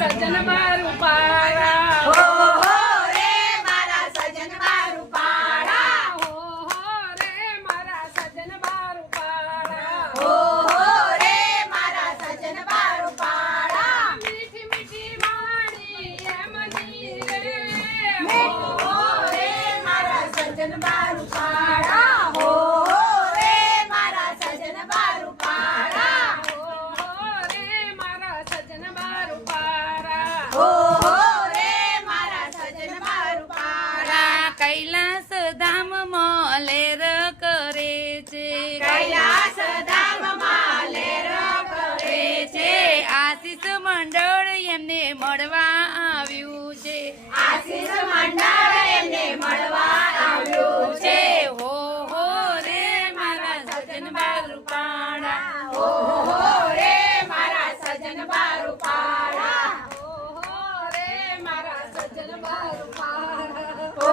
સજન મારું પારા હો રે મારા સજન મારું પાડા હો રે મારા સજન મારું પારા હો રે મારા સજન મારું પાડા મીઠી મીઠી વાણી એમની રે હો રે મારા સજન મારું પાડા હો રે મારા સજન મારું પાડા રે મારા સજન મારું પારા હો રે મારા સજન મારું પાડા કૈલાસ ધામ લેર કરે છે કૈલાસ ધામમાં લેર કરે છે આશીષ મંડળ એમને મળવા આવ્યું છે આશીષ મંડળ એમને મળવા આવ્યું છે